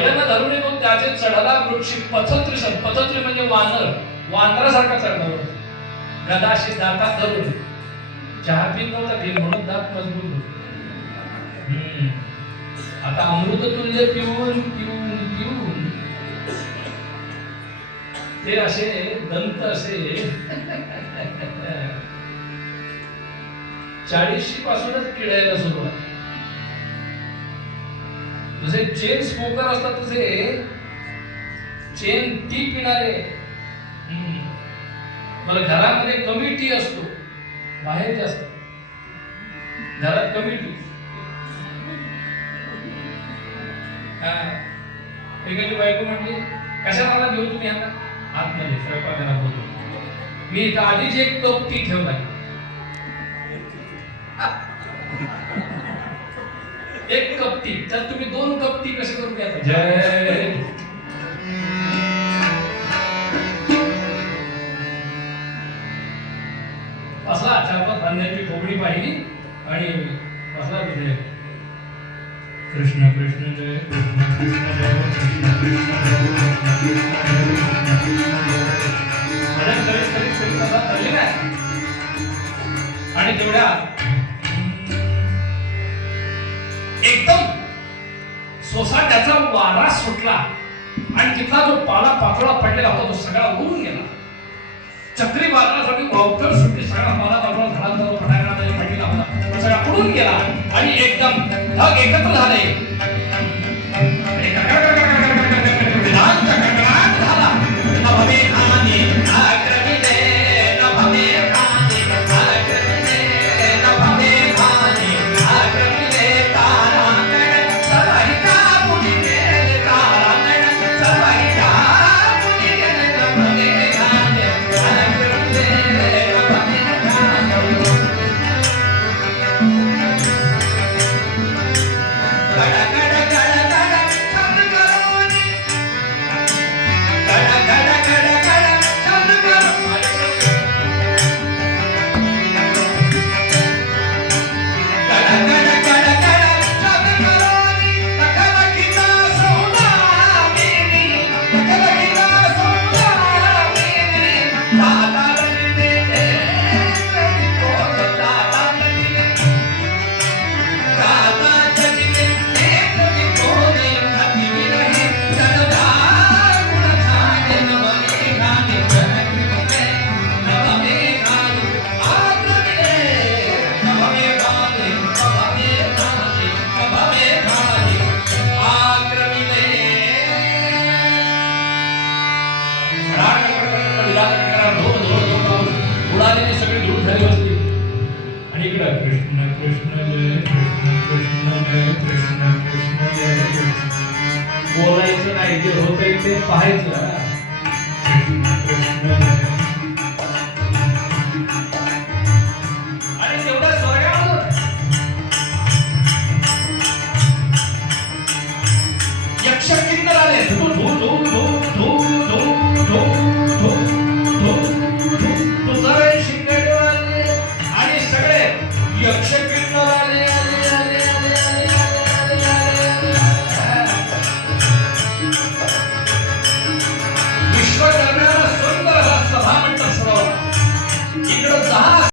काय धरून येतो त्याचे चढला वृक्षी पथत्रिशन पथत्रि म्हणजे वानर वानरासारखा चढणार गदाशी दातात धरून. चहा पित नव्हता ते म्हणून दात मजबूत होते. आता अमृत तुल्य पिऊन पिऊन पिऊन. ते असे दंत असे. चाळीशी पासूनच किडायला सुरुवात जसे चेन स्मोकर असतात तसे चेन टी पिणारे मला घरामध्ये कमी टी असतो बाहेर जास्त. घरात कमी टी. हा. एखादी बायको म्हटली कशाला मला घेऊन तुम्ही आता? आतमध्ये स्वयंपाकाला बोलतो मी आधीच एक कप टी ठेवला एक कप तर तुम्ही दोन कप कसे करून घ्या जय. असला चार पाच धान्याची ठोबळी पाहिली आणि बसला तिथे कृष्ण कृष्ण जय. कृष्ण कृष्ण जय जय जय आणि तेवढ्या एकदम सोसाट्याचा वारा सुटला आणि तिथला जो पाला पाचोळा पडलेला होता तो सगळा उडून गेला. चक्रीवादळासाठी वावतर सुटली सगळा पाला पाचोळा झाडांचा फटाकडा पडलेला होता. तो सगळा उडून गेला आणि एकदम ढग एकत्र झाले. उडाले ते सगळे धूळ झाली आणि इकडं कृष्ण कृष्ण जय कृष्ण कृष्ण जय कृष्ण कृष्ण जय बोलायचं नाही जे होतंय ते पाहायचं. कृष्ण कृष्ण